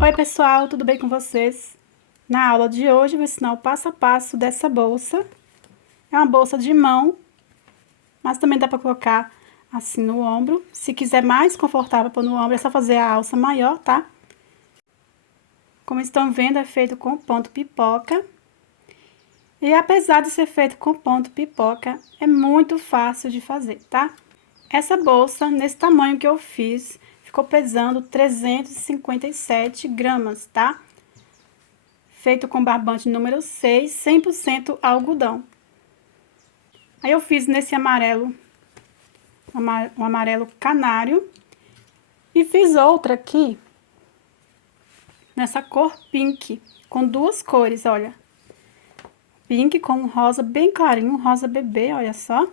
Oi pessoal, tudo bem com vocês? Na aula de hoje eu vou ensinar o passo a passo dessa bolsa. É uma bolsa de mão, mas também dá para colocar assim no ombro. Se quiser mais confortável pôr no ombro, é só fazer a alça maior, tá? Como estão vendo, é feito com ponto pipoca. E apesar de ser feito com ponto pipoca, é muito fácil de fazer, tá? Essa bolsa, nesse tamanho que eu fiz, ficou pesando 357 gramas, tá? Feito com barbante número 6, 100% algodão. Aí eu fiz nesse amarelo, um amarelo canário. E fiz outra aqui, nessa cor pink, com duas cores, olha. Pink com um rosa bem clarinho, um rosa bebê, olha só.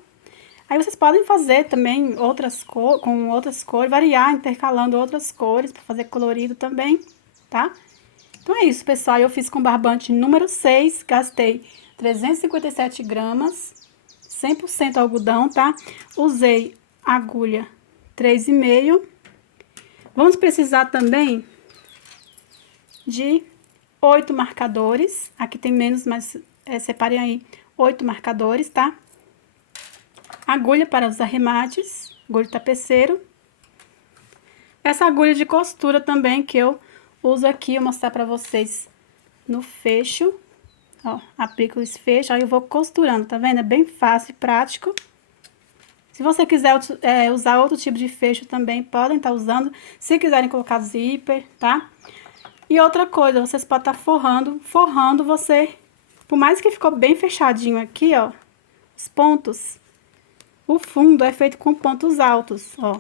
Aí vocês podem fazer também com outras cores, variar, intercalando outras cores, para fazer colorido também, tá? Então é isso, pessoal. Eu fiz com barbante número 6, gastei 357 gramas, 100% algodão, tá? Usei agulha 3,5. Vamos precisar também de 8 marcadores. Aqui tem menos, mas separem aí 8 marcadores, tá? Agulha para os arremates, agulha tapeceiro. Essa agulha de costura também que eu uso aqui, eu vou mostrar para vocês no fecho. Ó, aplico esse fecho, aí eu vou costurando, tá vendo? É bem fácil e prático. Se você quiser usar outro tipo de fecho também, podem estar usando. Se quiserem colocar zíper, tá? E outra coisa, vocês podem estar forrando você. Por mais que ficou bem fechadinho aqui, ó, os pontos, o fundo é feito com pontos altos, ó.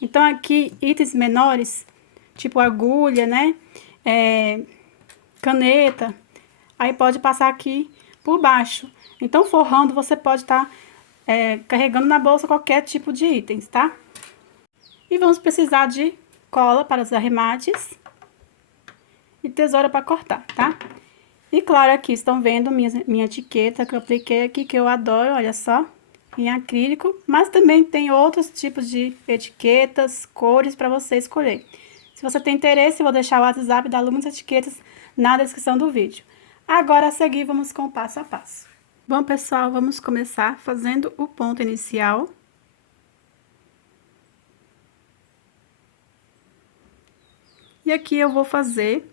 Então, aqui, itens menores, tipo agulha, né? Caneta, aí pode passar aqui por baixo. Então, forrando, você pode estar carregando na bolsa qualquer tipo de itens, tá? E vamos precisar de cola para os arremates e tesoura para cortar, tá? E claro, aqui estão vendo minha etiqueta que eu apliquei aqui, que eu adoro, olha só, em acrílico. Mas também tem outros tipos de etiquetas, cores para você escolher. Se você tem interesse, eu vou deixar o WhatsApp da Lumas Etiquetas na descrição do vídeo. Agora, a seguir, vamos com o passo a passo. Bom, pessoal, vamos começar fazendo o ponto inicial. E aqui eu vou fazer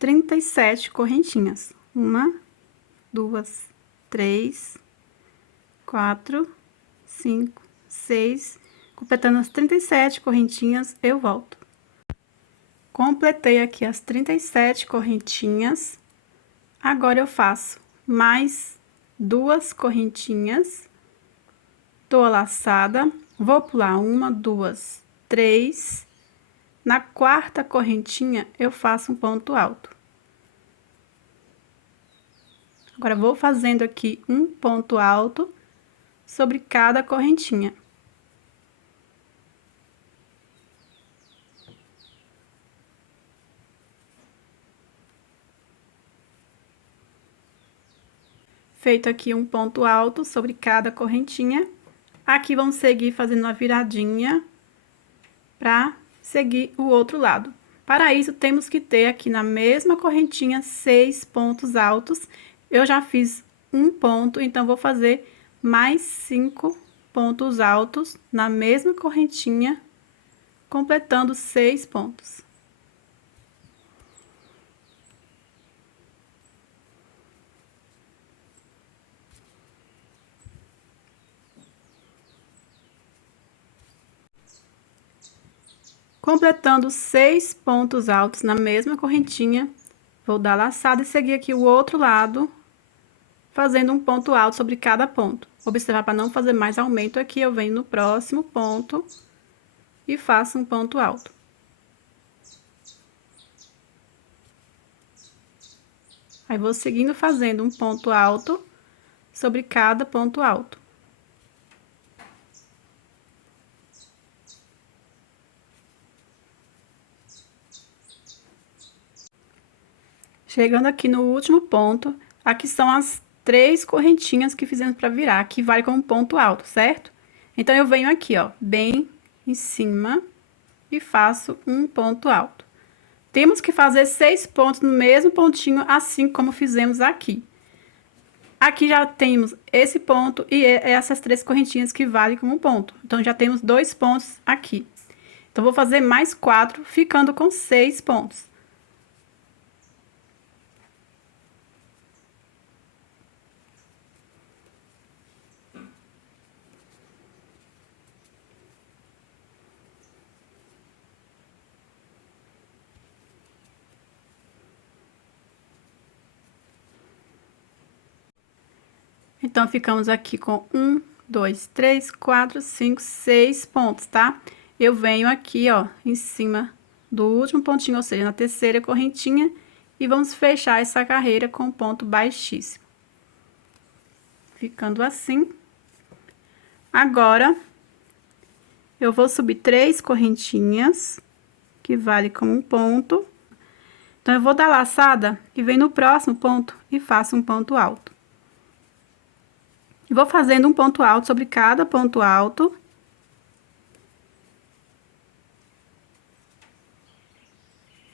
37 correntinhas. 1, 2, 3, 4, 5, 6. Completando as 37 correntinhas, eu volto. Completei aqui as 37 correntinhas. Agora eu faço mais 2 correntinhas. Dou a laçada, vou pular 1, 2, 3. Na quarta correntinha, eu faço um ponto alto. Agora, vou fazendo aqui um ponto alto sobre cada correntinha. Feito aqui um ponto alto sobre cada correntinha, aqui vamos seguir fazendo uma viradinha para seguir o outro lado. Para isso, temos que ter aqui na mesma correntinha 6 pontos altos. Eu já fiz um ponto, então vou fazer mais 5 pontos altos na mesma correntinha, completando 6 pontos. Completando 6 pontos altos na mesma correntinha, vou dar laçada e seguir aqui o outro lado, fazendo um ponto alto sobre cada ponto. Observar para não fazer mais aumento aqui, eu venho no próximo ponto e faço um ponto alto. Aí, vou seguindo fazendo um ponto alto sobre cada ponto alto. Chegando aqui no último ponto, aqui são as 3 correntinhas que fizemos para virar, que vale como ponto alto, certo? Então, eu venho aqui, ó, bem em cima e faço um ponto alto. Temos que fazer 6 pontos no mesmo pontinho, assim como fizemos aqui. Aqui já temos esse ponto e essas 3 correntinhas que valem como ponto. Então, já temos 2 pontos aqui. Então, vou fazer mais 4, ficando com 6 pontos. Então, ficamos aqui com 1, 2, 3, 4, 5, 6 pontos, tá? Eu venho aqui, ó, em cima do último pontinho, ou seja, na terceira correntinha, e vamos fechar essa carreira com ponto baixíssimo. Ficando assim. Agora, eu vou subir 3 correntinhas, que vale como um ponto. Então, eu vou dar laçada e venho no próximo ponto e faço um ponto alto. Vou fazendo um ponto alto sobre cada ponto alto.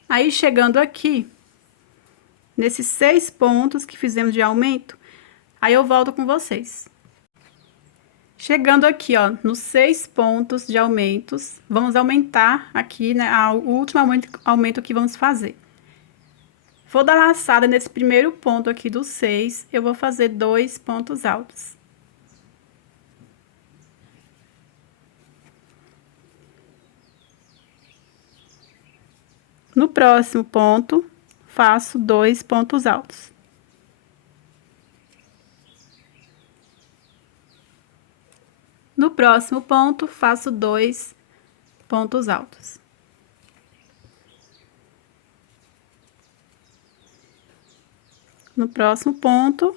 Aí, chegando aqui, nesses 6 pontos que fizemos de aumento, aí eu volto com vocês. Chegando aqui, ó, nos 6 pontos de aumentos, vamos aumentar aqui, né, o último aumento que vamos fazer. Vou dar laçada nesse primeiro ponto aqui dos 6, eu vou fazer 2 pontos altos. No próximo ponto, faço 2 pontos altos. No próximo ponto, faço 2 pontos altos. No próximo ponto,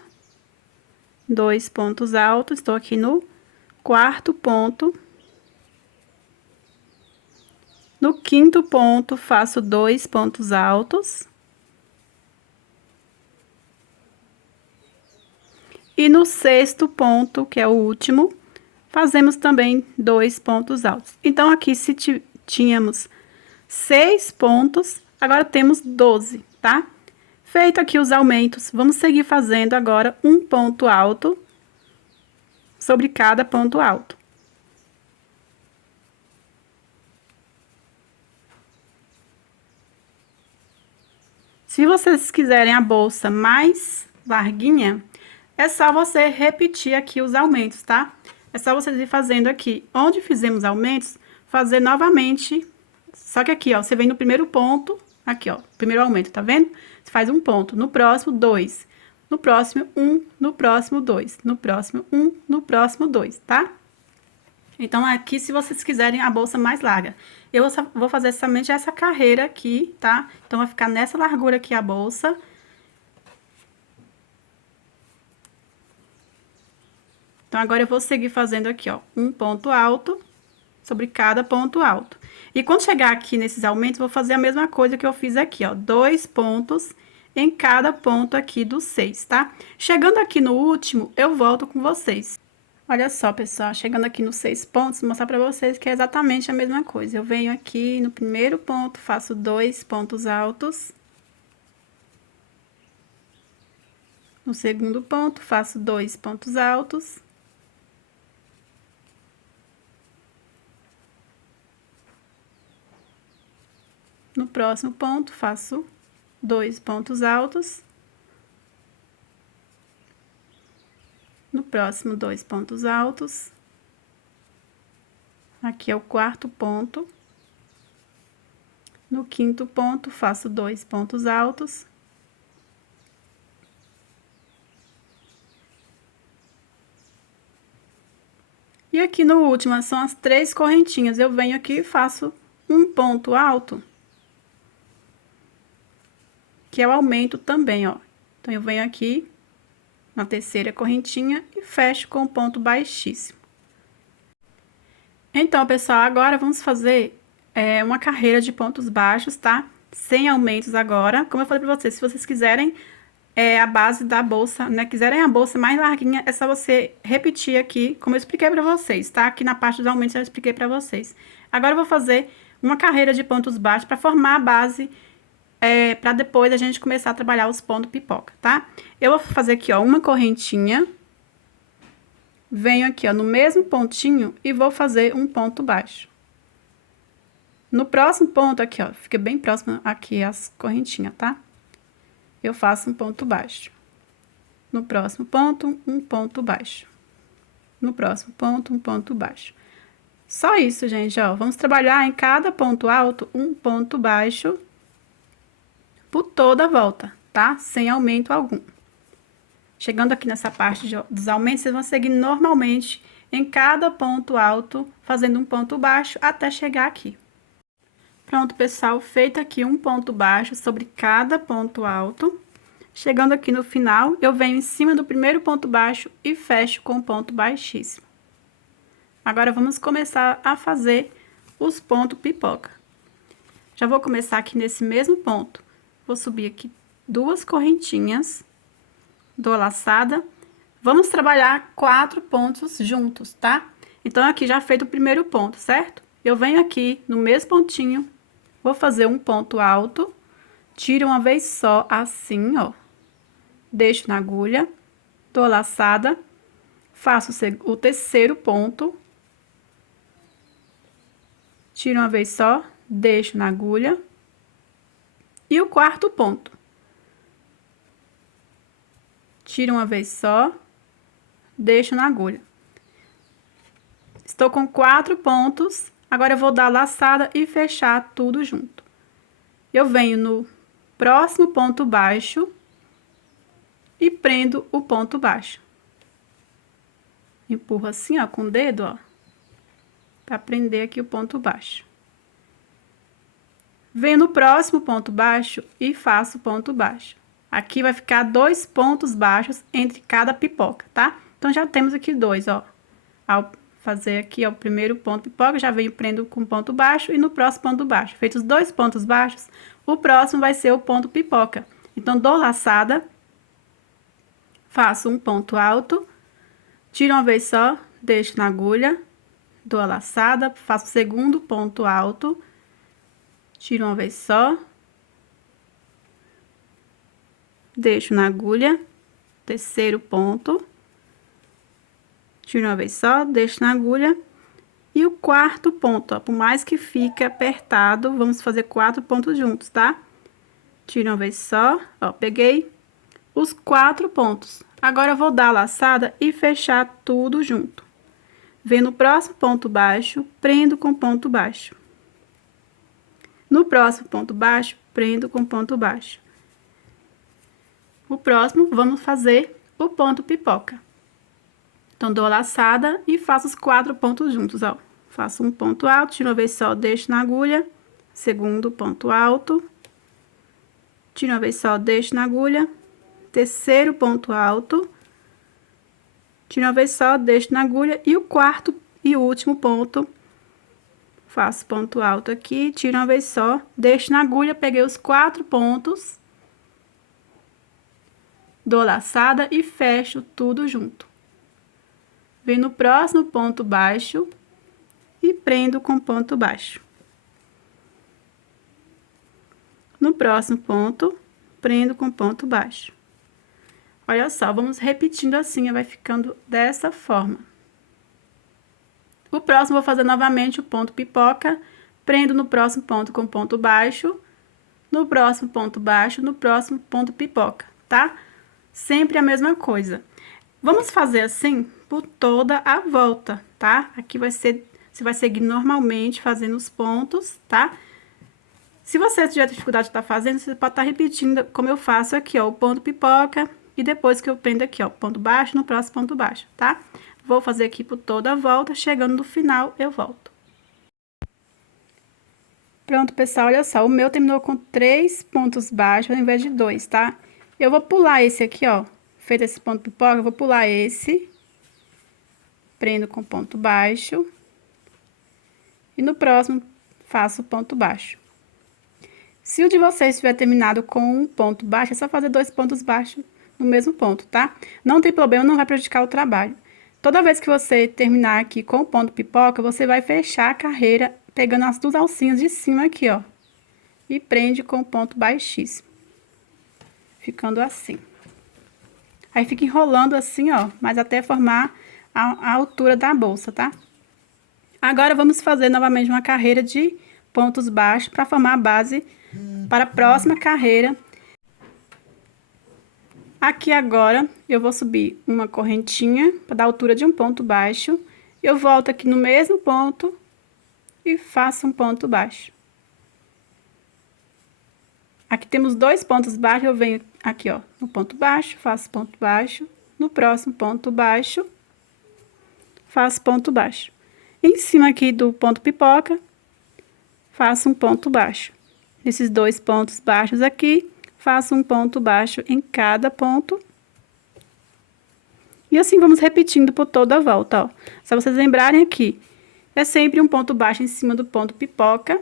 2 pontos altos, estou aqui no quarto ponto. No quinto ponto, faço 2 pontos altos. E no sexto ponto, que é o último, fazemos também 2 pontos altos. Então, aqui, se tínhamos 6 pontos, agora temos 12, tá? Feito aqui os aumentos, vamos seguir fazendo agora um ponto alto sobre cada ponto alto. Se vocês quiserem a bolsa mais larguinha, é só você repetir aqui os aumentos, tá? É só vocês ir fazendo aqui, onde fizemos aumentos, fazer novamente. Só que aqui, ó, você vem no primeiro ponto, aqui, ó, primeiro aumento, tá vendo? Você faz um ponto, no próximo, 2. No próximo, 1, no próximo, 2. No próximo, 1, no próximo, 2, tá? Então, aqui, se vocês quiserem a bolsa mais larga, eu vou fazer somente essa carreira aqui, tá? Então, vai ficar nessa largura aqui a bolsa. Então, agora eu vou seguir fazendo aqui, ó, um ponto alto sobre cada ponto alto. E quando chegar aqui nesses aumentos, vou fazer a mesma coisa que eu fiz aqui, ó, 2 pontos em cada ponto aqui dos 6, tá? Chegando aqui no último, eu volto com vocês. Olha só, pessoal, chegando aqui nos 6 pontos, vou mostrar pra vocês que é exatamente a mesma coisa. Eu venho aqui no primeiro ponto, faço 2 pontos altos. No segundo ponto, faço 2 pontos altos. No próximo ponto, faço 2 pontos altos. No próximo, 2 pontos altos. Aqui é o quarto ponto. No quinto ponto, faço 2 pontos altos. E aqui no último, são as 3 correntinhas. Eu venho aqui e faço um ponto alto, que é o aumento também, ó. Então, eu venho aqui na terceira correntinha e fecho com um ponto baixíssimo. Então, pessoal, agora vamos fazer uma carreira de pontos baixos, tá? Sem aumentos agora. Como eu falei pra vocês, se vocês quiserem a base da bolsa, né? Quiserem a bolsa mais larguinha, é só você repetir aqui, como eu expliquei pra vocês, tá? Aqui na parte dos aumentos eu expliquei pra vocês. Agora eu vou fazer uma carreira de pontos baixos pra formar a base pra depois a gente começar a trabalhar os pontos pipoca, tá? Eu vou fazer aqui, ó, uma correntinha. Venho aqui, ó, no mesmo pontinho e vou fazer um ponto baixo. No próximo ponto aqui, ó, fica bem próximo aqui as correntinhas, tá? Eu faço um ponto baixo. No próximo ponto, um ponto baixo. No próximo ponto, um ponto baixo. Só isso, gente, ó. Vamos trabalhar em cada ponto alto um ponto baixo por toda a volta, tá? Sem aumento algum. Chegando aqui nessa parte dos aumentos, vocês vão seguir normalmente em cada ponto alto, fazendo um ponto baixo até chegar aqui. Pronto, pessoal, feito aqui um ponto baixo sobre cada ponto alto. Chegando aqui no final, eu venho em cima do primeiro ponto baixo e fecho com um ponto baixíssimo. Agora, vamos começar a fazer os pontos pipoca. Já vou começar aqui nesse mesmo ponto. Vou subir aqui 2 correntinhas, dou a laçada. Vamos trabalhar 4 pontos juntos, tá? Então, aqui já feito o primeiro ponto, certo? Eu venho aqui no mesmo pontinho, vou fazer um ponto alto, tiro uma vez só, assim, ó. Deixo na agulha, dou a laçada, faço o terceiro ponto, tiro uma vez só, deixo na agulha, e o quarto ponto. Tiro uma vez só, deixo na agulha. Estou com 4 pontos, agora eu vou dar a laçada e fechar tudo junto. Eu venho no próximo ponto baixo e prendo o ponto baixo. Empurro assim, ó, com o dedo, ó, pra prender aqui o ponto baixo. Venho no próximo ponto baixo e faço ponto baixo. Aqui vai ficar 2 pontos baixos entre cada pipoca, tá? Então, já temos aqui 2, ó. Ao fazer aqui, ó, o primeiro ponto pipoca, já venho prendo com ponto baixo e no próximo ponto baixo. Feitos 2 pontos baixos, o próximo vai ser o ponto pipoca. Então, dou laçada, faço um ponto alto, tiro uma vez só, deixo na agulha, dou a laçada, faço o segundo ponto alto, tiro uma vez só, deixo na agulha, terceiro ponto, tiro uma vez só, deixo na agulha, e o quarto ponto, ó, por mais que fique apertado, vamos fazer 4 pontos juntos, tá? Tiro uma vez só, ó, peguei os 4 pontos. Agora, eu vou dar a laçada e fechar tudo junto. Venho no próximo ponto baixo, prendo com ponto baixo. No próximo ponto baixo, prendo com ponto baixo. O próximo, vamos fazer o ponto pipoca. Então, dou a laçada e faço os 4 pontos juntos, ó. Faço um ponto alto, tiro uma vez só, deixo na agulha. Segundo ponto alto. Tiro uma vez só, deixo na agulha. Terceiro ponto alto. Tiro uma vez só, deixo na agulha. E o quarto e último ponto, faço ponto alto aqui, tiro uma vez só, deixo na agulha, peguei os 4 pontos, dou laçada e fecho tudo junto. Venho no próximo ponto baixo e prendo com ponto baixo. No próximo ponto, prendo com ponto baixo. Olha só, vamos repetindo assim, vai ficando dessa forma. O próximo, vou fazer novamente o ponto pipoca, prendo no próximo ponto com ponto baixo, no próximo ponto baixo, no próximo ponto pipoca, tá? Sempre a mesma coisa. Vamos fazer assim por toda a volta, tá? Aqui vai ser, você vai seguir normalmente fazendo os pontos, tá? Se você tiver dificuldade de estar fazendo, você pode estar repetindo como eu faço aqui, ó, o ponto pipoca, e depois que eu prendo aqui, ó, ponto baixo, no próximo ponto baixo, tá? Vou fazer aqui por toda a volta, chegando no final, eu volto. Pronto, pessoal, olha só, o meu terminou com 3 pontos baixos ao invés de 2, tá? Eu vou pular esse aqui, ó, feito esse ponto pipoca, eu vou pular esse, prendo com ponto baixo, e no próximo, faço ponto baixo. Se o de vocês tiver terminado com um ponto baixo, é só fazer 2 pontos baixos no mesmo ponto, tá? Não tem problema, não vai prejudicar o trabalho. Toda vez que você terminar aqui com o ponto pipoca, você vai fechar a carreira pegando as 2 alcinhas de cima aqui, ó. e prende com ponto baixíssimo, ficando assim. Aí fica enrolando assim, ó, mas até formar a altura da bolsa, tá? Agora, vamos fazer novamente uma carreira de pontos baixos para formar a base para a próxima carreira. Aqui agora, eu vou subir uma correntinha para dar a altura de um ponto baixo. Eu volto aqui no mesmo ponto e faço um ponto baixo. Aqui temos dois pontos baixos, eu venho aqui, ó, no ponto baixo, faço ponto baixo, no próximo ponto baixo, faço ponto baixo. Em cima aqui do ponto pipoca, faço um ponto baixo. Nesses dois pontos baixos aqui, faço um ponto baixo em cada ponto. E assim vamos repetindo por toda a volta, ó. Só vocês lembrarem aqui, é sempre um ponto baixo em cima do ponto pipoca.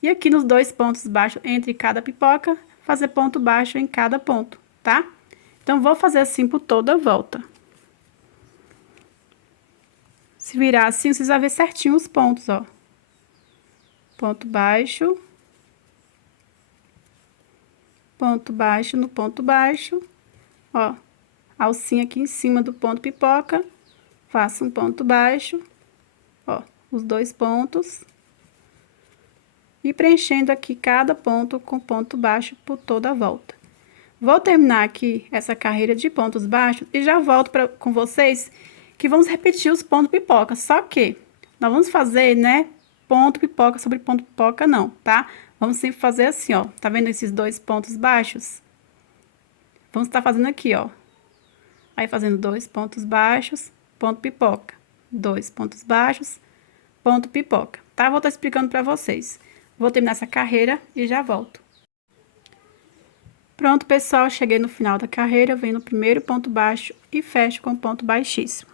E aqui nos dois pontos baixos entre cada pipoca, fazer ponto baixo em cada ponto, tá? Então, vou fazer assim por toda a volta. Se virar assim, vocês vão ver certinho os pontos, ó. Ponto baixo. Ponto baixo no ponto baixo. Ó, alcinha aqui em cima do ponto pipoca. Faço um ponto baixo. Ó, os dois pontos. E preenchendo aqui cada ponto com ponto baixo por toda a volta. Vou terminar aqui essa carreira de pontos baixos e já volto com vocês que vamos repetir os pontos pipoca. Só que nós vamos fazer, né, ponto pipoca sobre ponto pipoca não, tá? Vamos sempre fazer assim, ó. Tá vendo esses dois pontos baixos? Vamos estar fazendo aqui, ó. Aí fazendo dois pontos baixos, ponto pipoca. Dois pontos baixos, ponto pipoca, tá? Vou estar explicando pra vocês. Vou terminar essa carreira e já volto. Pronto, pessoal, cheguei no final da carreira, venho no primeiro ponto baixo e fecho com ponto baixíssimo.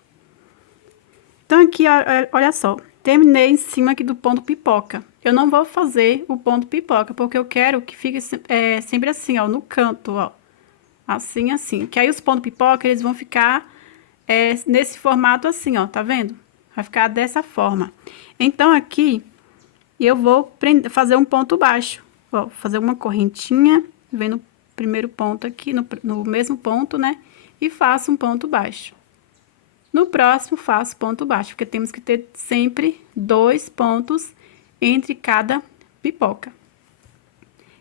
Então, aqui, olha só, terminei em cima aqui do ponto pipoca. Eu não vou fazer o ponto pipoca, porque eu quero que fique sempre assim, ó, no canto, ó. Assim, assim. Que aí os pontos pipoca, eles vão ficar nesse formato assim, ó, tá vendo? Vai ficar dessa forma. Então, aqui... E eu vou fazer um ponto baixo, ó, fazer uma correntinha, vem no primeiro ponto aqui, no mesmo ponto, né? E faço um ponto baixo. No próximo, faço ponto baixo, porque temos que ter sempre dois pontos entre cada pipoca.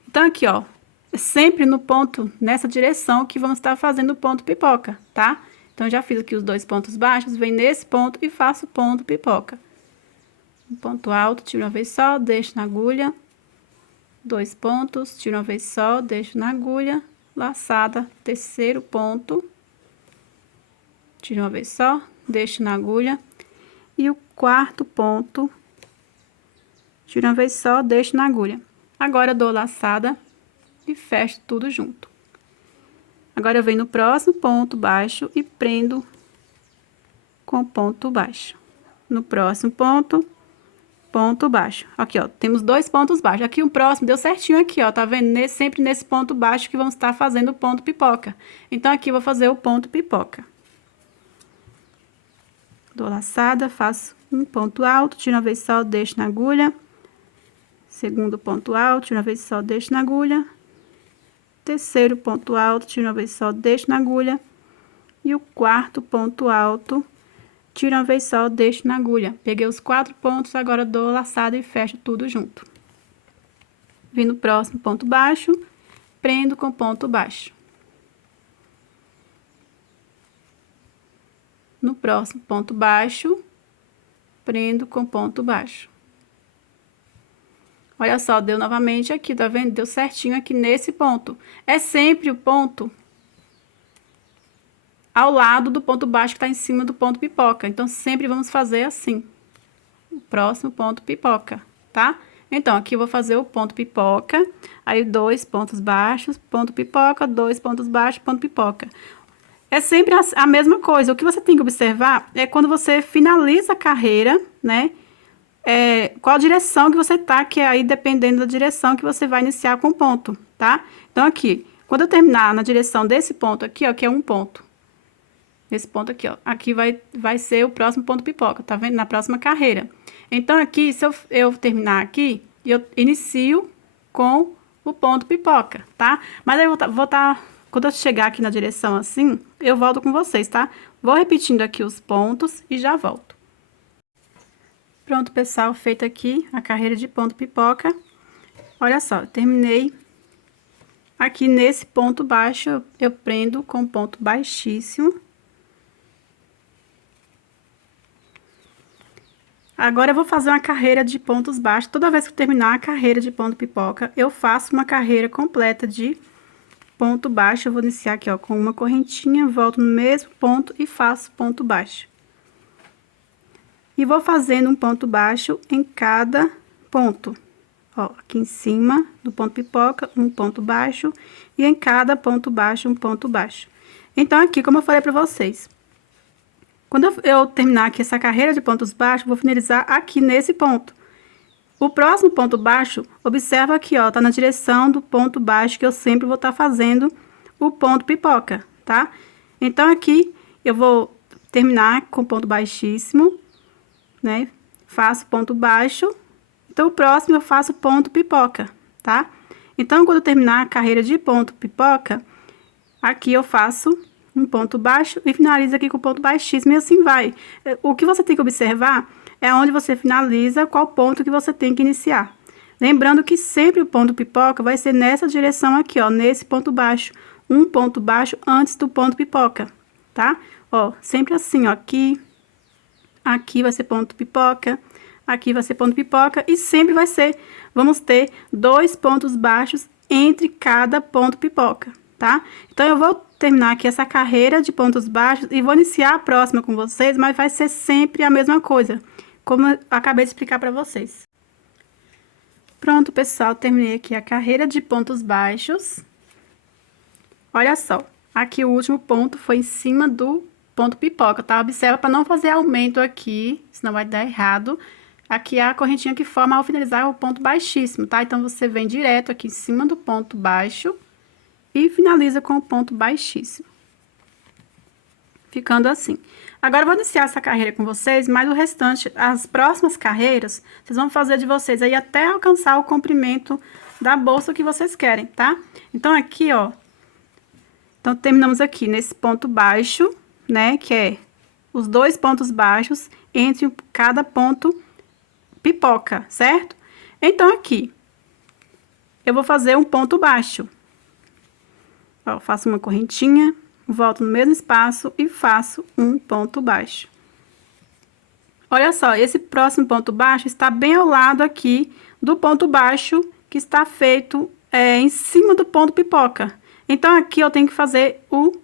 Então, aqui, ó, é sempre no ponto, nessa direção que vamos estar fazendo o ponto pipoca, tá? Então, já fiz aqui os dois pontos baixos, venho nesse ponto e faço ponto pipoca. Um ponto alto, tiro uma vez só, deixo na agulha. Dois pontos, tiro uma vez só, deixo na agulha. Laçada, terceiro ponto. Tiro uma vez só, deixo na agulha. E o quarto ponto, tiro uma vez só, deixo na agulha. Agora, eu dou laçada e fecho tudo junto. Agora, eu venho no próximo ponto baixo e prendo com ponto baixo. No próximo ponto baixo. Aqui, ó, temos dois pontos baixos. Aqui o próximo deu certinho aqui, ó, tá vendo? Sempre nesse ponto baixo que vamos estar fazendo o ponto pipoca. Então, aqui eu vou fazer o ponto pipoca. Dou laçada, faço um ponto alto, tiro uma vez só, deixo na agulha. Segundo ponto alto, tiro uma vez só, deixo na agulha. Terceiro ponto alto, tiro uma vez só, deixo na agulha. E o quarto ponto alto, tiro uma vez só, deixo na agulha. Peguei os 4 pontos, agora dou laçada e fecho tudo junto. Vim no próximo ponto baixo, prendo com ponto baixo. No próximo ponto baixo, prendo com ponto baixo. Olha só, deu novamente aqui, tá vendo? Deu certinho aqui nesse ponto. É sempre o ponto ao lado do ponto baixo que tá em cima do ponto pipoca. Então, sempre vamos fazer assim. O próximo ponto pipoca, tá? Então, aqui eu vou fazer o ponto pipoca, aí dois pontos baixos, ponto pipoca, dois pontos baixos, ponto pipoca. É sempre a mesma coisa. O que você tem que observar é quando você finaliza a carreira, né? Qual direção que você tá, que aí dependendo da direção que você vai iniciar com o ponto, tá? Então, aqui, quando eu terminar na direção desse ponto aqui, ó, que é um ponto. Esse ponto aqui, ó. Aqui vai ser o próximo ponto pipoca, tá vendo? Na próxima carreira. Então, aqui, se eu terminar aqui, eu inicio com o ponto pipoca, tá? Mas aí quando eu chegar aqui na direção assim, eu volto com vocês, tá? Vou repetindo aqui os pontos e já volto. Pronto, pessoal, feito aqui a carreira de ponto pipoca. Olha só, eu terminei. Aqui nesse ponto baixo, eu prendo com ponto baixíssimo. Agora, eu vou fazer uma carreira de pontos baixos. Toda vez que eu terminar a carreira de ponto pipoca, eu faço uma carreira completa de ponto baixo. Eu vou iniciar aqui, ó, com uma correntinha, volto no mesmo ponto e faço ponto baixo. E vou fazendo um ponto baixo em cada ponto. Ó, aqui em cima do ponto pipoca, um ponto baixo, e em cada ponto baixo, um ponto baixo. Então, aqui, como eu falei pra vocês, quando eu terminar aqui essa carreira de pontos baixos, vou finalizar aqui nesse ponto. O próximo ponto baixo, observa aqui, ó, tá na direção do ponto baixo que eu sempre vou estar fazendo o ponto pipoca, tá? Então, aqui, eu vou terminar com ponto baixíssimo, né? Faço ponto baixo. Então, o próximo eu faço ponto pipoca, tá? Então, quando eu terminar a carreira de ponto pipoca, aqui eu faço um ponto baixo e finalizo aqui com ponto baixíssimo e assim vai. O que você tem que observar é onde você finaliza, qual ponto que você tem que iniciar. Lembrando que sempre o ponto pipoca vai ser nessa direção aqui, ó, nesse ponto baixo. Um ponto baixo antes do ponto pipoca, tá? Ó, sempre assim, ó, aqui vai ser ponto pipoca. Aqui vai ser ponto pipoca e sempre vai ser, vamos ter 2 pontos baixos entre cada ponto pipoca, tá? Então, eu vou terminar aqui essa carreira de pontos baixos e vou iniciar a próxima com vocês, mas vai ser sempre a mesma coisa, como eu acabei de explicar pra vocês. Pronto, pessoal, terminei aqui a carreira de pontos baixos. Olha só, aqui o último ponto foi em cima do ponto pipoca, tá? Observa para não fazer aumento aqui, senão vai dar errado. Aqui é a correntinha que forma ao finalizar o ponto baixíssimo, tá? Então, você vem direto aqui em cima do ponto baixo e finaliza com o ponto baixíssimo. Ficando assim. Agora, eu vou iniciar essa carreira com vocês, mas o restante, as próximas carreiras, vocês vão fazer de vocês aí até alcançar o comprimento da bolsa que vocês querem, tá? Então, aqui, ó, então, terminamos aqui nesse ponto baixo, né, que é os 2 pontos baixos entre cada ponto pipoca, certo? Então, aqui, eu vou fazer um ponto baixo. Ó, faço uma correntinha, volto no mesmo espaço e faço um ponto baixo. Olha só, esse próximo ponto baixo está bem ao lado aqui do ponto baixo que está feito em cima do ponto pipoca. Então, aqui eu tenho que fazer o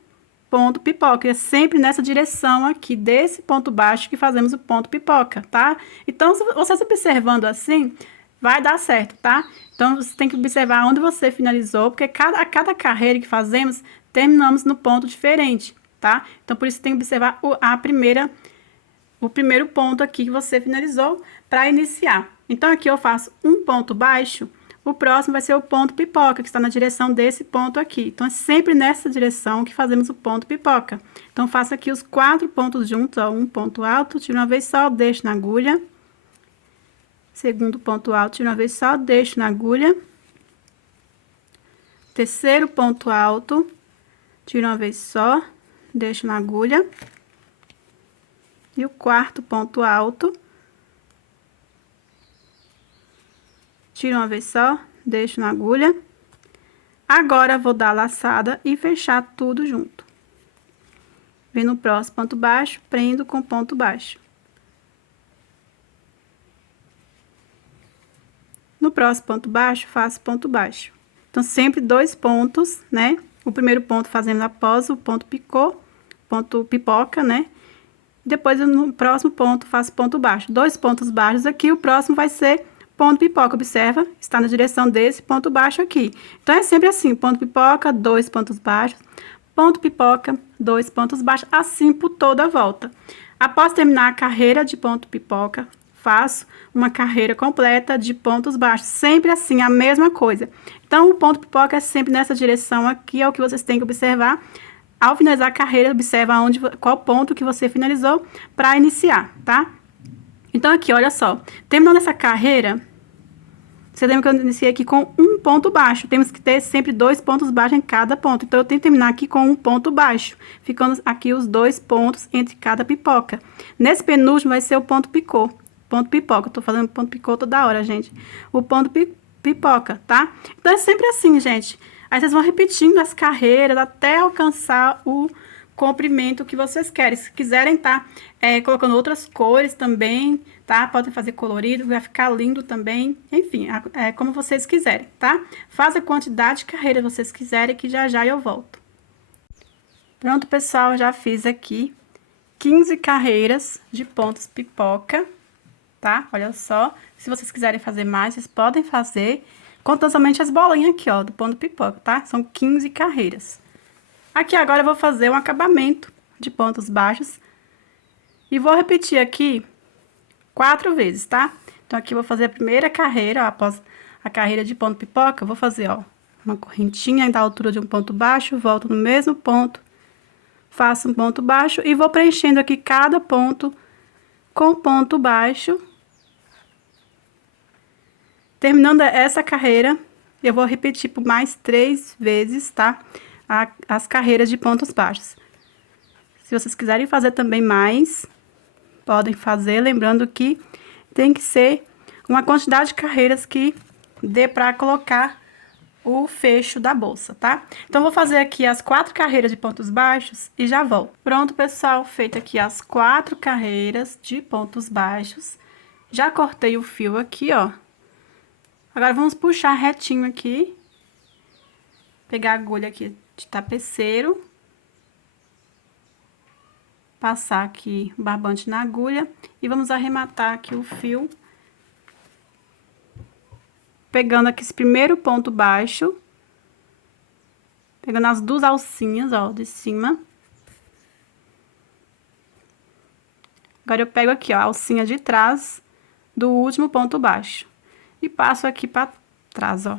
ponto pipoca, é sempre nessa direção aqui, desse ponto baixo que fazemos o ponto pipoca, tá? Então, se vocês observando assim, vai dar certo, tá? Então, você tem que observar onde você finalizou, porque a cada carreira que fazemos, terminamos no ponto diferente, tá? Então, por isso tem que observar o primeiro ponto aqui que você finalizou para iniciar. Então, aqui eu faço um ponto baixo. O próximo vai ser o ponto pipoca, que está na direção desse ponto aqui. Então, é sempre nessa direção que fazemos o ponto pipoca. Então, faço aqui os 4 pontos juntos, ó, um ponto alto, tiro uma vez só, deixo na agulha. Segundo ponto alto, tiro uma vez só, deixo na agulha. Terceiro ponto alto, tiro uma vez só, deixo na agulha. E o quarto ponto alto, tiro uma vez só, deixo na agulha. Agora, vou dar a laçada e fechar tudo junto. Vem no próximo ponto baixo, prendo com ponto baixo. No próximo ponto baixo, faço ponto baixo. Então, sempre 2 pontos, né? O primeiro ponto fazendo após o ponto ponto pipoca, né? Depois, no próximo ponto, faço ponto baixo. 2 pontos baixos aqui, o próximo vai ser ponto pipoca, observa, está na direção desse ponto baixo aqui. Então, é sempre assim, ponto pipoca, 2 pontos baixos, ponto pipoca, 2 pontos baixos, assim por toda a volta. Após terminar a carreira de ponto pipoca, faço uma carreira completa de pontos baixos, sempre assim, a mesma coisa. Então, o ponto pipoca é sempre nessa direção aqui, é o que vocês têm que observar. Ao finalizar a carreira, observa qual ponto que você finalizou para iniciar, tá? Então, aqui, olha só, terminando essa carreira, você lembra que eu iniciei aqui com um ponto baixo. Temos que ter sempre 2 pontos baixos em cada ponto. Então, eu tenho que terminar aqui com um ponto baixo, ficando aqui os 2 pontos entre cada pipoca. Nesse penúltimo vai ser o ponto picô, ponto pipoca. Eu tô fazendo ponto picô toda hora, gente. O ponto pipoca, tá? Então, é sempre assim, gente. Aí, vocês vão repetindo as carreiras até alcançar o comprimento que vocês querem. Se quiserem tá colocando outras cores também, tá? Podem fazer colorido, vai ficar lindo também. Enfim, como vocês quiserem, tá? Faz a quantidade de carreiras que vocês quiserem, que já já eu volto. Pronto, pessoal, já fiz aqui 15 carreiras de pontos pipoca, tá? Olha só, se vocês quiserem fazer mais, vocês podem fazer, contando somente as bolinhas aqui, ó, do ponto pipoca, tá? São 15 carreiras. Aqui agora eu vou fazer um acabamento de pontos baixos e vou repetir aqui 4 vezes, tá? Então, aqui eu vou fazer a primeira carreira, ó, após a carreira de ponto pipoca, eu vou fazer, ó, uma correntinha da altura de um ponto baixo, volto no mesmo ponto, faço um ponto baixo e vou preenchendo aqui cada ponto com ponto baixo. Terminando essa carreira, eu vou repetir por mais 3 vezes, tá? As carreiras de pontos baixos. Se vocês quiserem fazer também mais, podem fazer, lembrando que tem que ser uma quantidade de carreiras que dê para colocar o fecho da bolsa, tá? Então, vou fazer aqui as 4 carreiras de pontos baixos e já volto. Pronto, pessoal, feito aqui as 4 carreiras de pontos baixos. Já cortei o fio aqui, ó. Agora, vamos puxar retinho aqui. Pegar a agulha aqui de tapeceiro. Passar aqui o barbante na agulha e vamos arrematar aqui o fio. Pegando aqui esse primeiro ponto baixo. Pegando as 2 alcinhas, ó, de cima. Agora, eu pego aqui, ó, a alcinha de trás do último ponto baixo. E passo aqui pra trás, ó.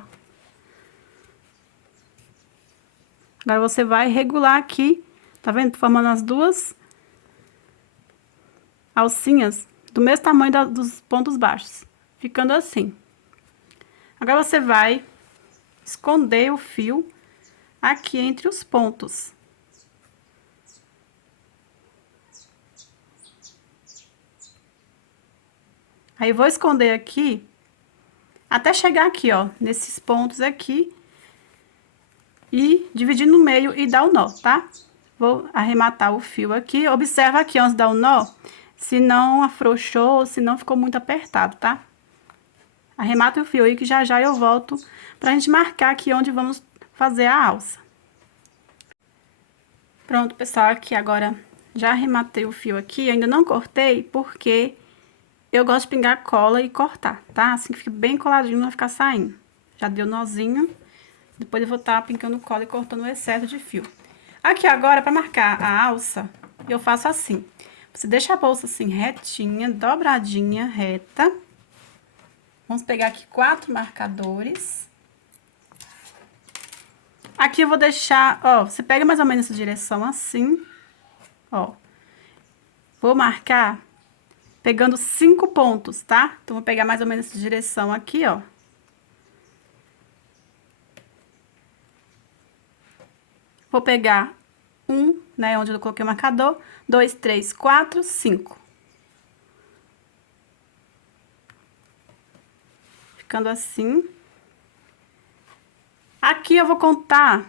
Agora, você vai regular aqui, tá vendo? Formando as 2 alcinhas do mesmo tamanho dos pontos baixos. Ficando assim. Agora, você vai esconder o fio aqui entre os pontos. Aí, eu vou esconder aqui até chegar aqui, ó, nesses pontos aqui. E dividir no meio e dar o nó, tá? Vou arrematar o fio aqui. Observa aqui antes de dar o nó, se não afrouxou, se não ficou muito apertado, tá? Arremata o fio aí que já já eu volto pra gente marcar aqui onde vamos fazer a alça. Pronto, pessoal, aqui agora já arrematei o fio aqui. Ainda não cortei porque eu gosto de pingar cola e cortar, tá? Assim que fica bem coladinho, não vai ficar saindo. Já deu nozinho. Depois eu vou estar pingando cola e cortando o excesso de fio. Aqui agora, para marcar a alça, eu faço assim. Você deixa a bolsa assim retinha, dobradinha, reta. Vamos pegar aqui 4 marcadores. Aqui eu vou deixar, ó, você pega mais ou menos essa direção assim, ó. Vou marcar pegando 5 pontos, tá? Então, vou pegar mais ou menos essa direção aqui, ó. Vou pegar né, onde eu coloquei o marcador, 2, 3, 4, 5. Ficando assim. Aqui eu vou contar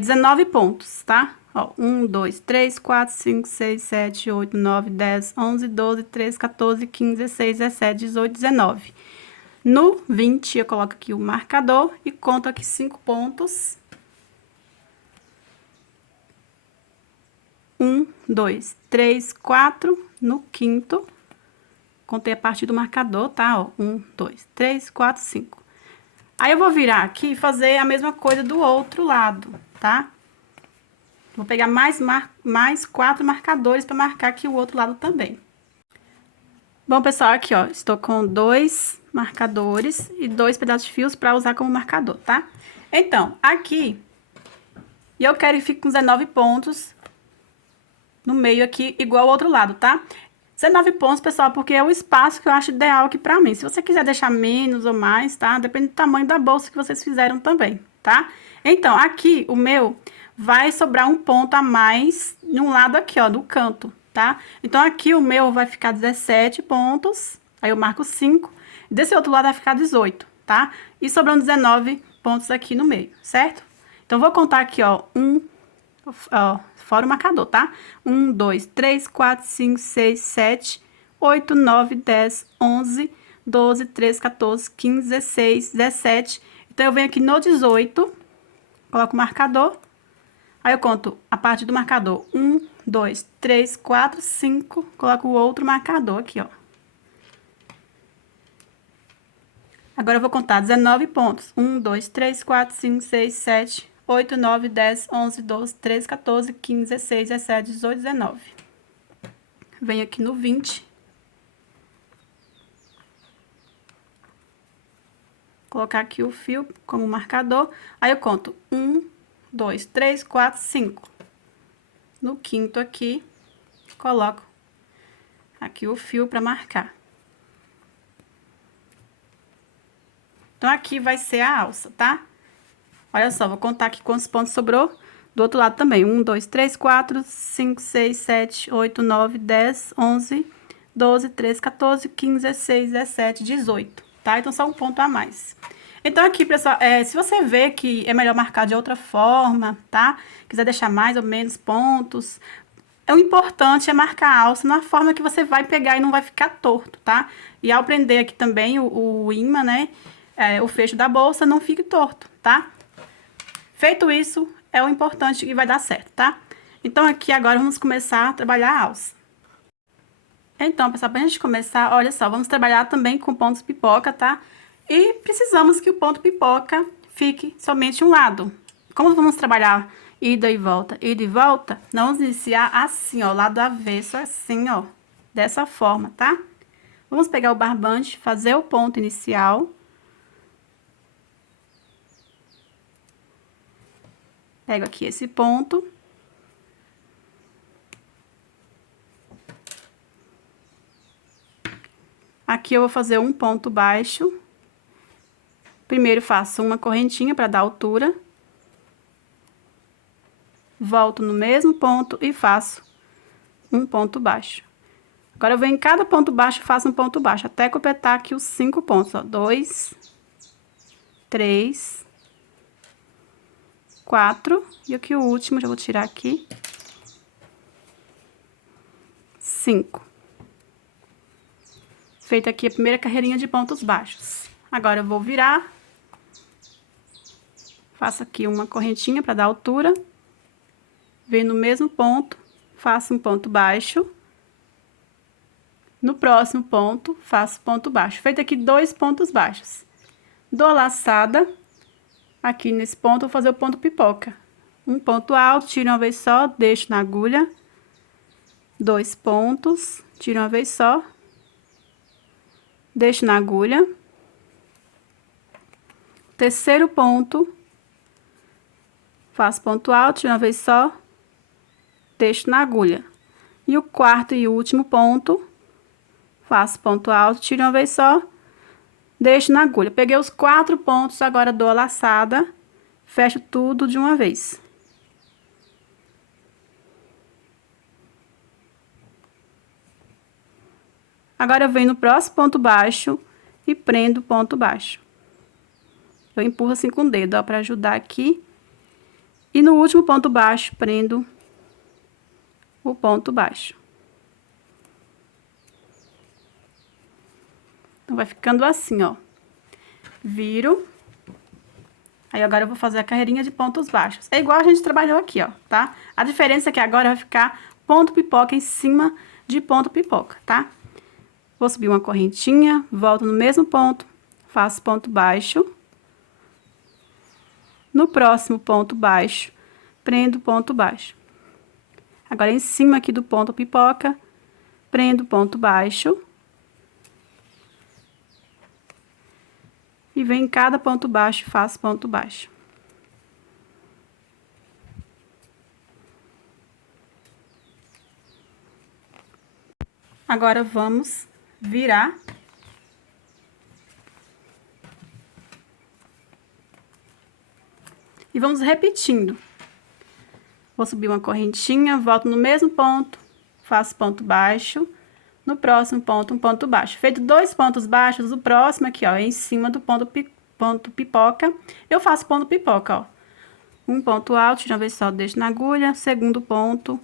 19 pontos, tá? Ó, 1, 2, 3, 4, 5, 6, 7, 8, 9, 10, 11, 12, 13, 14, 15, 16, 17, 18, 19. No 20, eu coloco aqui o marcador e conto aqui 5 pontos. 1, 2, 3, 4. No quinto, contei a partir do marcador, tá? Ó, 1, 2, 3, 4, 5. Aí, eu vou virar aqui e fazer a mesma coisa do outro lado, tá? Vou pegar mais 4 marcadores para marcar aqui o outro lado também. Bom, pessoal, aqui, ó, estou com 2 marcadores e 2 pedaços de fios para usar como marcador, tá? Então, aqui, eu quero que fique com 19 pontos no meio aqui, igual ao outro lado, tá? 19 pontos, pessoal, porque é o espaço que eu acho ideal aqui pra mim. Se você quiser deixar menos ou mais, tá? Depende do tamanho da bolsa que vocês fizeram também, tá? Então, aqui, o meu vai sobrar um ponto a mais num lado aqui, ó, do canto, tá? Então, aqui o meu vai ficar 17 pontos, aí eu marco 5. Desse outro lado vai ficar 18, tá? E sobrando 19 pontos aqui no meio, certo? Então, vou contar aqui, ó, ó, fora o marcador, tá? 1, 2, 3, 4, 5, 6, 7, 8, 9, 10, 11, 12, 13, 14, 15, 16, 17. Então, eu venho aqui no 18, coloco o marcador. Aí, eu conto a parte do marcador. 1, 2, 3, 4, 5. Coloco o outro marcador aqui, ó. Agora, eu vou contar 19 pontos. 1, 2, 3, 4, 5, 6, 7, 8, 9, 10, 11, 12, 13, 14, 15, 16, 17, 18, 19. Venho aqui no 20. Colocar aqui o fio como marcador. Aí, eu conto 1, 2, 3, 4, 5. No quinto aqui, coloco aqui o fio para marcar. Então, aqui vai ser a alça, tá? Olha só, vou contar aqui quantos pontos sobrou do outro lado também. 1, 2, 3, 4, 5, 6, 7, 8, 9, 10, 11, 12, 13, 14, 15, 16, 17, 18, tá? Então, só um ponto a mais. Então, aqui, pessoal, se você vê que é melhor marcar de outra forma, tá? Quiser deixar mais ou menos pontos, o importante é marcar a alça na forma que você vai pegar e não vai ficar torto, tá? E ao prender aqui também o imã, né? O fecho da bolsa não fique torto, tá? Feito isso, é o importante e vai dar certo, tá? Então, aqui agora vamos começar a trabalhar a alça. Então, pessoal, pra gente começar, olha só, vamos trabalhar também com pontos pipoca, tá? E precisamos que o ponto pipoca fique somente um lado. Como vamos trabalhar ida e volta, nós vamos iniciar assim, ó, lado avesso, assim, ó, dessa forma, tá? Vamos pegar o barbante, fazer o ponto inicial. Pego aqui esse ponto. Aqui eu vou fazer um ponto baixo. Primeiro faço uma correntinha para dar altura. Volto no mesmo ponto e faço um ponto baixo. Agora, eu venho em cada ponto baixo e faço um ponto baixo, até completar aqui os 5 pontos, ó. 2, 3, 4, e aqui o último, já vou tirar aqui. 5. Feita aqui a primeira carreirinha de pontos baixos. Agora, eu vou virar. Faço aqui uma correntinha para dar altura. Venho no mesmo ponto, faço um ponto baixo. No próximo ponto, faço ponto baixo. Feito aqui 2 pontos baixos. Dou a laçada. Aqui nesse ponto, vou fazer o ponto pipoca. Um ponto alto, tiro uma vez só, deixo na agulha. 2 pontos, tiro uma vez só. Deixo na agulha. Terceiro ponto. Faço ponto alto, tiro uma vez só. Deixo na agulha. E o quarto e último ponto. Faço ponto alto, tiro uma vez só. Deixo na agulha. Peguei os 4 pontos, agora dou a laçada. Fecho tudo de uma vez. Agora, eu venho no próximo ponto baixo e prendo o ponto baixo. Eu empurro assim com o dedo, ó, pra ajudar aqui. E no último ponto baixo, prendo o ponto baixo. Então, vai ficando assim, ó. Viro. Aí, agora eu vou fazer a carreirinha de pontos baixos. É igual a gente trabalhou aqui, ó, tá? A diferença é que agora vai ficar ponto pipoca em cima de ponto pipoca, tá? Vou subir uma correntinha, volto no mesmo ponto, faço ponto baixo. No próximo ponto baixo, prendo ponto baixo. Agora, em cima aqui do ponto pipoca, prendo ponto baixo. E venho em cada ponto baixo e faço ponto baixo. Agora, vamos virar. E vamos repetindo. Vou subir uma correntinha, volto no mesmo ponto, faço ponto baixo. No próximo ponto, um ponto baixo. Feito 2 pontos baixos, o próximo aqui, ó, é em cima do ponto pipoca. Eu faço ponto pipoca, ó. Um ponto alto, tiro uma vez só, deixo na agulha. Segundo ponto,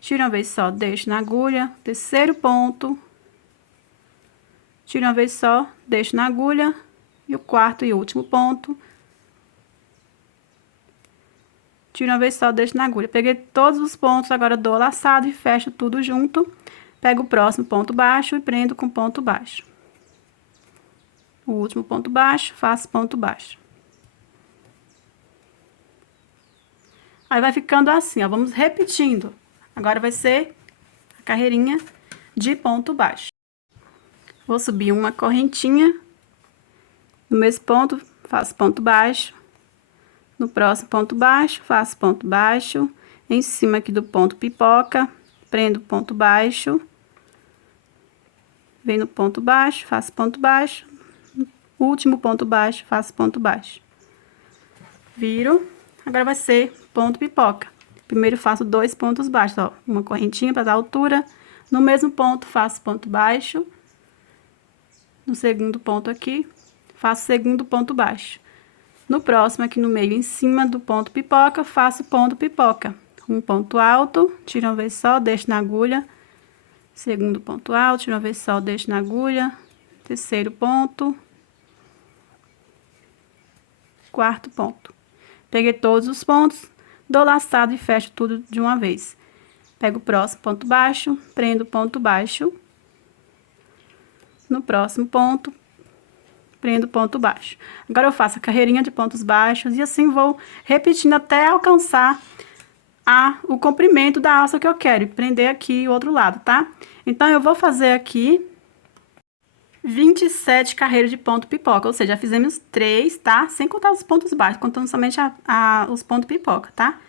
tiro uma vez só, deixo na agulha. Terceiro ponto, tiro uma vez só, deixo na agulha. E o quarto e último ponto, tiro uma vez só, deixo na agulha. Peguei todos os pontos, agora dou laçado e fecho tudo junto. Pego o próximo ponto baixo e prendo com ponto baixo. O último ponto baixo, faço ponto baixo. Aí vai ficando assim, ó, vamos repetindo. Agora vai ser a carreirinha de ponto baixo. Vou subir uma correntinha. No mesmo ponto, faço ponto baixo. No próximo ponto baixo, faço ponto baixo. Em cima aqui do ponto pipoca, prendo ponto baixo. Venho no ponto baixo, faço ponto baixo. Último ponto baixo, faço ponto baixo. Viro. Agora vai ser ponto pipoca. Primeiro faço 2 pontos baixos, ó. Uma correntinha para dar altura. No mesmo ponto, faço ponto baixo. No segundo ponto aqui, faço segundo ponto baixo. No próximo, aqui no meio, em cima do ponto pipoca, faço ponto pipoca. Um ponto alto, tiro uma vez só, deixo na agulha. Segundo ponto alto, tiro uma vez só, deixo na agulha. Terceiro ponto. Quarto ponto. Peguei todos os pontos, dou laçado e fecho tudo de uma vez. Pego o próximo ponto baixo, prendo ponto baixo. No próximo ponto, prendo ponto baixo. Agora, eu faço a carreirinha de pontos baixos e assim vou repetindo até alcançar o comprimento da alça que eu quero. E prender aqui o outro lado, tá? Então, eu vou fazer aqui 27 carreiras de ponto pipoca, ou seja, já fizemos 3, tá? Sem contar os pontos baixos, contando somente os pontos pipoca, tá?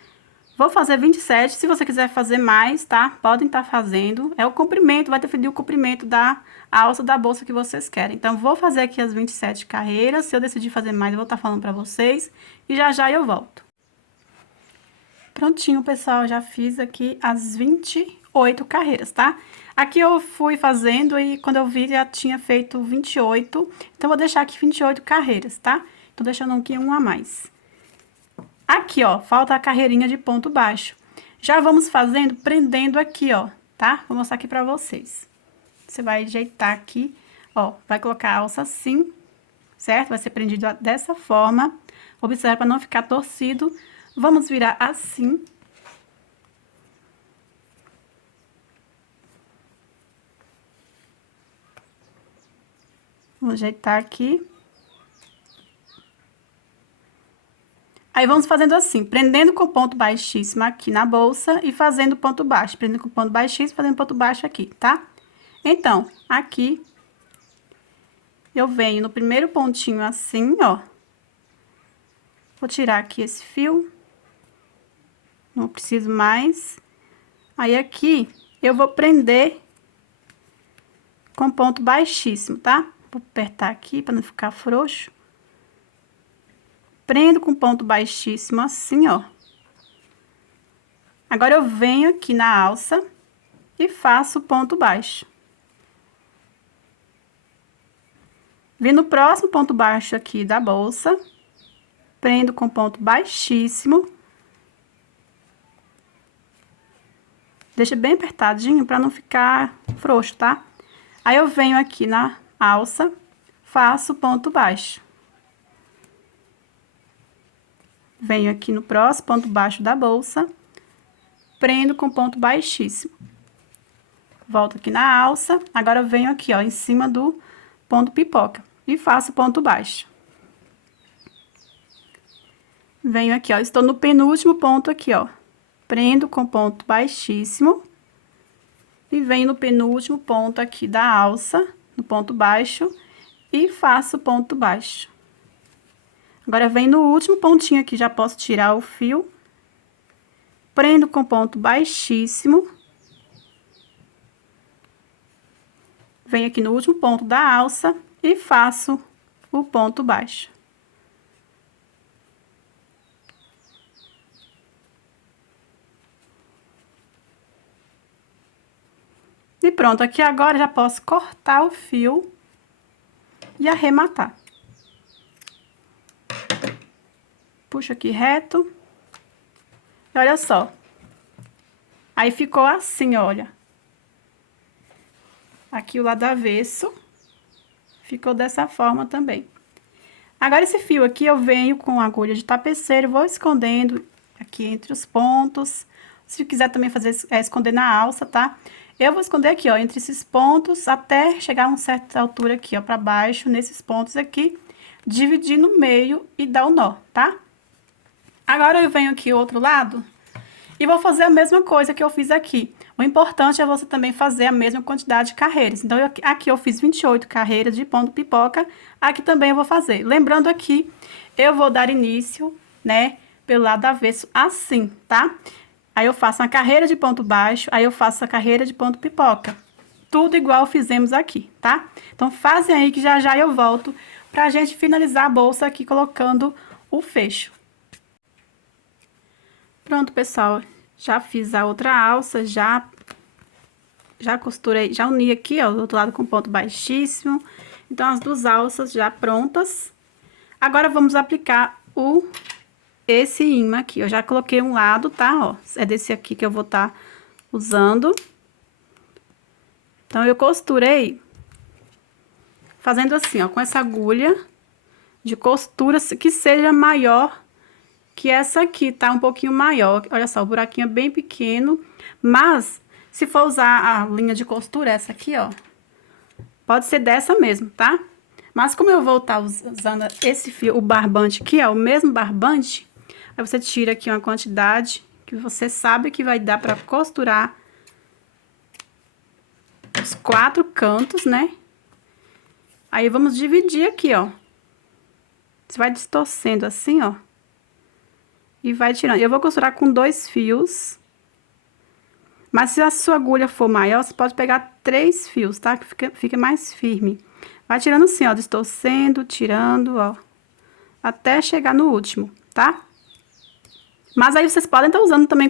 Vou fazer 27, se você quiser fazer mais, tá? Podem estar fazendo. É o comprimento, vai definir o comprimento da alça da bolsa que vocês querem. Então, vou fazer aqui as 27 carreiras. Se eu decidir fazer mais, eu vou estar falando pra vocês. E já eu volto. Prontinho, pessoal, já fiz aqui as 28 carreiras, tá? Aqui eu fui fazendo e quando eu vi já tinha feito 28. Então, vou deixar aqui 28 carreiras, tá? Tô deixando aqui um a mais. Aqui, ó, falta a carreirinha de ponto baixo. Já vamos fazendo, prendendo aqui, ó, tá? Vou mostrar aqui pra vocês. Você vai ajeitar aqui, ó, vai colocar a alça assim, certo? Vai ser prendido dessa forma. Observe pra não ficar torcido. Vamos virar assim. Vou ajeitar aqui. Aí, vamos fazendo assim, prendendo com ponto baixíssimo aqui na bolsa e fazendo ponto baixo. Prendendo com ponto baixíssimo, fazendo ponto baixo aqui, tá? Então, aqui, eu venho no primeiro pontinho assim, ó. Vou tirar aqui esse fio. Não preciso mais. Aí, aqui, eu vou prender com ponto baixíssimo, tá? Vou apertar aqui pra não ficar frouxo. Prendo com ponto baixíssimo assim, ó. Agora, eu venho aqui na alça e faço ponto baixo. Vim no próximo ponto baixo aqui da bolsa, prendo com ponto baixíssimo. Deixa bem apertadinho pra não ficar frouxo, tá? Aí, eu venho aqui na alça, faço ponto baixo. Venho aqui no próximo ponto baixo da bolsa, prendo com ponto baixíssimo. Volto aqui na alça, agora eu venho aqui, ó, em cima do ponto pipoca e faço ponto baixo. Venho aqui, ó, estou no penúltimo ponto aqui, ó. Prendo com ponto baixíssimo e venho no penúltimo ponto aqui da alça, no ponto baixo, e faço ponto baixo. Agora, venho no último pontinho aqui, já posso tirar o fio. Prendo com ponto baixíssimo. venho aqui no último ponto da alça e faço o ponto baixo. E pronto, aqui agora já posso cortar o fio e arrematar. Puxo aqui reto. E olha só. Aí ficou assim, olha. Aqui o lado avesso. Ficou dessa forma também. Agora esse fio aqui eu venho com agulha de tapeceiro, vou escondendo aqui entre os pontos. Se quiser também fazer esconder na alça, tá? Eu vou esconder aqui, ó, entre esses pontos até chegar a uma certa altura aqui, ó, pra baixo, nesses pontos aqui, dividir no meio e dar o nó, tá? Agora eu venho aqui o outro lado e vou fazer a mesma coisa que eu fiz aqui. O importante é você também fazer a mesma quantidade de carreiras. Então, aqui eu fiz 28 carreiras de ponto pipoca, aqui também eu vou fazer. Lembrando aqui, eu vou dar início, né, pelo lado avesso, assim, tá? Aí eu faço uma carreira de ponto baixo, aí eu faço a carreira de ponto pipoca. Tudo igual fizemos aqui, tá? Então, fazem aí que já já eu volto pra gente finalizar a bolsa aqui colocando o fecho. Pronto, pessoal, já fiz a outra alça, já costurei, já uni aqui, ó, do outro lado com ponto baixíssimo. Então, as duas alças já prontas. Agora, vamos aplicar esse imã aqui. Eu já coloquei um lado, tá, ó, é desse aqui que eu vou estar usando. Então, eu costurei fazendo assim, ó, com essa agulha de costura que seja maior que essa aqui, tá? Um pouquinho maior. Olha só, o buraquinho é bem pequeno, mas se for usar a linha de costura, essa aqui, ó, pode ser dessa mesmo, tá? Mas como eu vou estar usando esse fio, o barbante aqui, ó, o mesmo barbante, aí você tira aqui uma quantidade que você sabe que vai dar pra costurar os 4 cantos, né? Aí vamos dividir aqui, ó. Você vai distorcendo assim, ó. E vai tirando. Eu vou costurar com 2 fios. Mas se a sua agulha for maior, você pode pegar 3 fios, tá? Que fica mais firme. Vai tirando assim, ó, distorcendo, tirando, ó. Até chegar no último, tá? Mas aí vocês podem estar usando também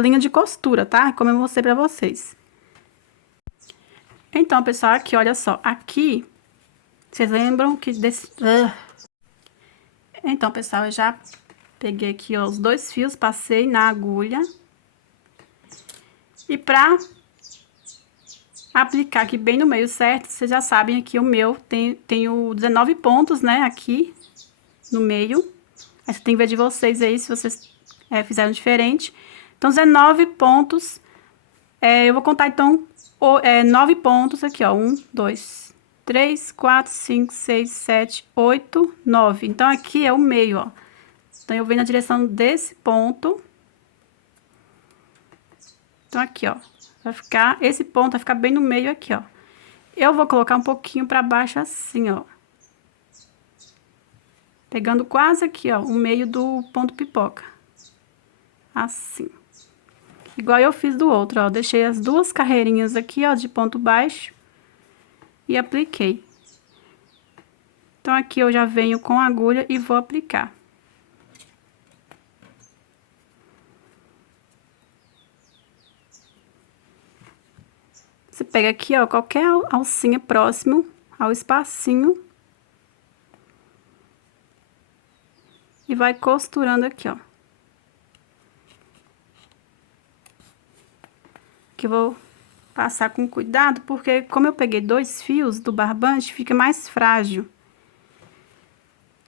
linha de costura, tá? Como eu mostrei pra vocês. Então, pessoal, aqui, olha só. Aqui, vocês lembram que desse... Então, pessoal, eu já peguei aqui, ó, os 2 fios, passei na agulha. E pra aplicar aqui bem no meio certo, vocês já sabem aqui o meu tenho 19 pontos, né, aqui no meio. Aí você tem que ver de vocês aí se vocês fizeram diferente. Então, 19 pontos. Eu vou contar, então, 9 pontos aqui, ó. 1, 2, 3, 4, 5, 6, 7, 8, 9. Então, aqui é o meio, ó. Então, eu venho na direção desse ponto. Então, aqui, ó. Esse ponto vai ficar bem no meio aqui, ó. Eu vou colocar um pouquinho pra baixo assim, ó. Pegando quase aqui, ó, o meio do ponto pipoca. Assim. Igual eu fiz do outro, ó. Deixei as 2 carreirinhas aqui, ó, de ponto baixo. E apliquei. Então, aqui eu já venho com a agulha e vou aplicar. Você pega aqui, ó, qualquer alcinha próximo ao espacinho. E vai costurando aqui, ó. Que eu vou passar com cuidado, porque como eu peguei 2 fios do barbante, fica mais frágil.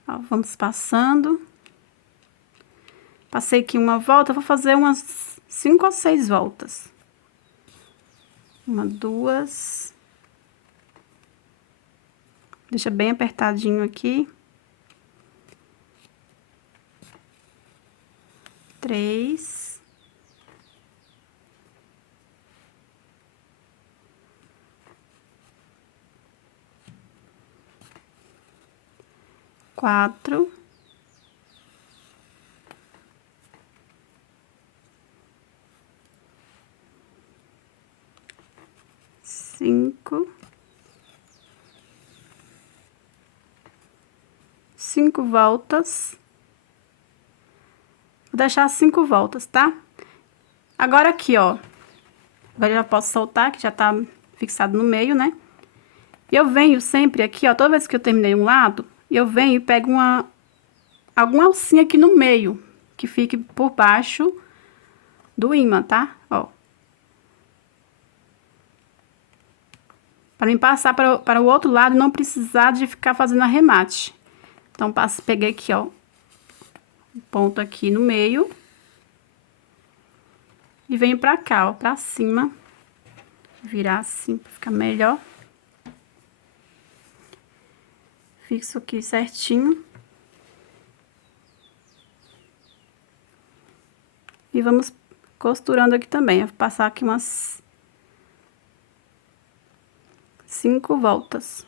Ó, vamos passando. Passei aqui uma volta, vou fazer umas 5 ou 6 voltas. 1, 2. Deixa bem apertadinho aqui. 3. 4. 5. 5 voltas. Vou deixar 5 voltas, tá? Agora aqui, ó. Agora eu já posso soltar, que já tá fixado no meio, né? E eu venho sempre aqui, ó. Toda vez que eu terminei um lado, eu venho e pego alguma alcinha aqui no meio, que fique por baixo do ímã, tá? Ó. Para mim passar para o outro lado e não precisar de ficar fazendo arremate. Então, peguei aqui, ó, um ponto aqui no meio. E venho pra cá, ó, pra cima. Virar assim, pra ficar melhor. Fixo aqui certinho. E vamos costurando aqui também. Vou passar aqui umas 5 voltas.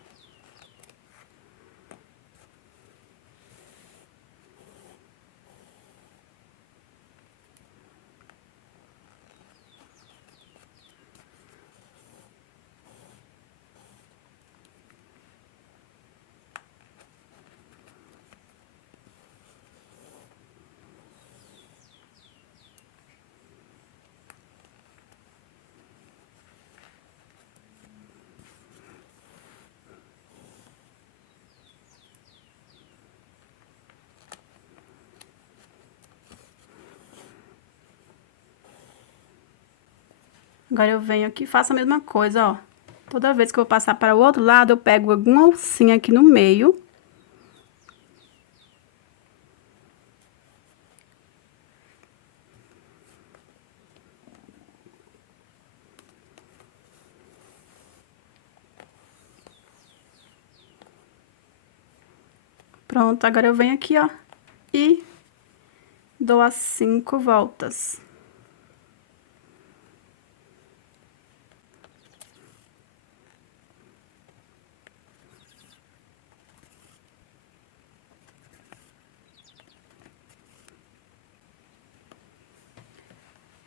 Agora eu venho aqui e faço a mesma coisa, ó. Toda vez que eu vou passar para o outro lado, eu pego alguma alcinha aqui no meio. Pronto, agora eu venho aqui, ó, e dou as 5 voltas.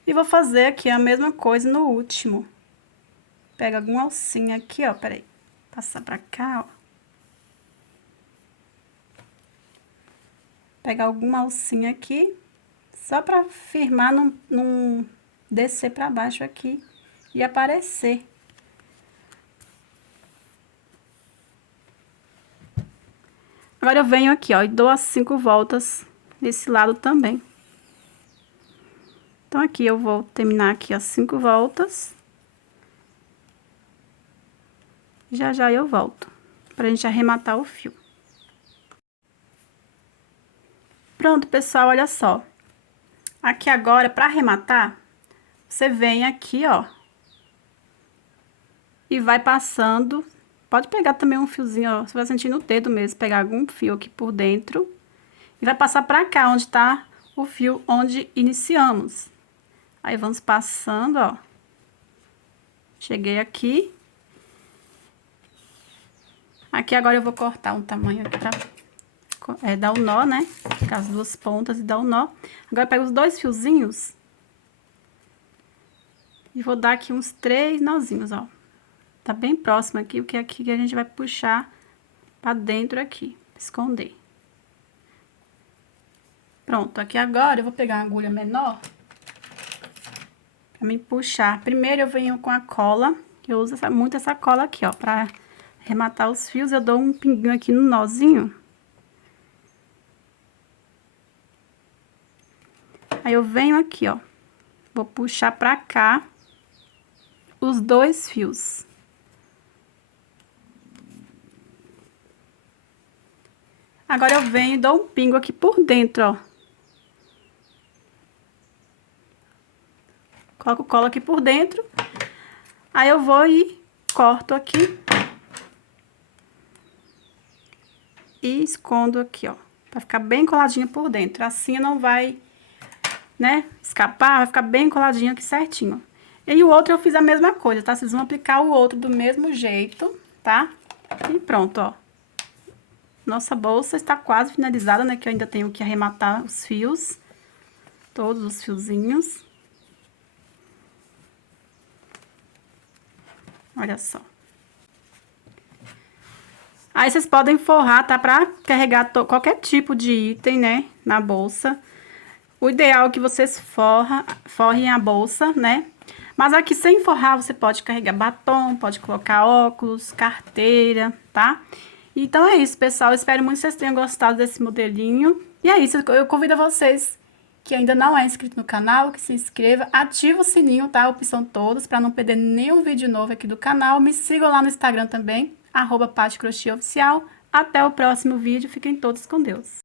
E vou fazer aqui a mesma coisa no último. Pega alguma alcinha aqui, ó, peraí. Passar pra cá, ó. Pegar alguma alcinha aqui, só pra firmar, não descer pra baixo aqui e aparecer. Agora eu venho aqui, ó, e dou as 5 voltas nesse lado também. Então, aqui eu vou terminar aqui as 5 voltas. Já já eu volto, pra gente arrematar o fio. Pronto, pessoal, olha só. Aqui agora, pra arrematar, você vem aqui, ó. E vai passando. Pode pegar também um fiozinho, ó. Você vai sentir no dedo mesmo, pegar algum fio aqui por dentro. E vai passar pra cá, onde tá o fio onde iniciamos. Aí, vamos passando, ó. Cheguei aqui. Aqui agora eu vou cortar um tamanho aqui pra dar o nó, né? Ficar as duas pontas e dar o nó. Agora eu pego os 2 fiozinhos. E vou dar aqui uns 3 nozinhos, ó. Tá bem próximo aqui, porque é aqui que a gente vai puxar pra dentro aqui, esconder. Pronto, aqui agora eu vou pegar uma agulha menor pra me puxar. Primeiro eu venho com a cola, eu uso muito essa cola aqui, ó, pra arrematar os fios. Eu dou um pinguinho aqui no nozinho. Aí eu venho aqui, ó, vou puxar pra cá os 2 fios. Agora eu venho e dou um pingo aqui por dentro, ó. Coloco cola aqui por dentro. Aí eu vou e corto aqui. E escondo aqui, ó. Pra ficar bem coladinha por dentro. Assim não vai, né, escapar, vai ficar bem coladinho aqui certinho. E o outro eu fiz a mesma coisa, tá? Vocês vão aplicar o outro do mesmo jeito, tá? E pronto, ó. Nossa bolsa está quase finalizada, né? Que eu ainda tenho que arrematar os fios. Todos os fiozinhos. Olha só. Aí vocês podem forrar, tá? Pra carregar qualquer tipo de item, né? Na bolsa. O ideal é que vocês forrem a bolsa, né? Mas aqui sem forrar, você pode carregar batom, pode colocar óculos, carteira, tá? Então é isso, pessoal. Eu espero muito que vocês tenham gostado desse modelinho. E é isso, eu convido vocês que ainda não é inscrito no canal, que se inscreva, ativa o sininho, tá? A opção todos, para não perder nenhum vídeo novo aqui do canal. Me sigam lá no Instagram também, @PatiCrochêOficial. Até o próximo vídeo. Fiquem todos com Deus.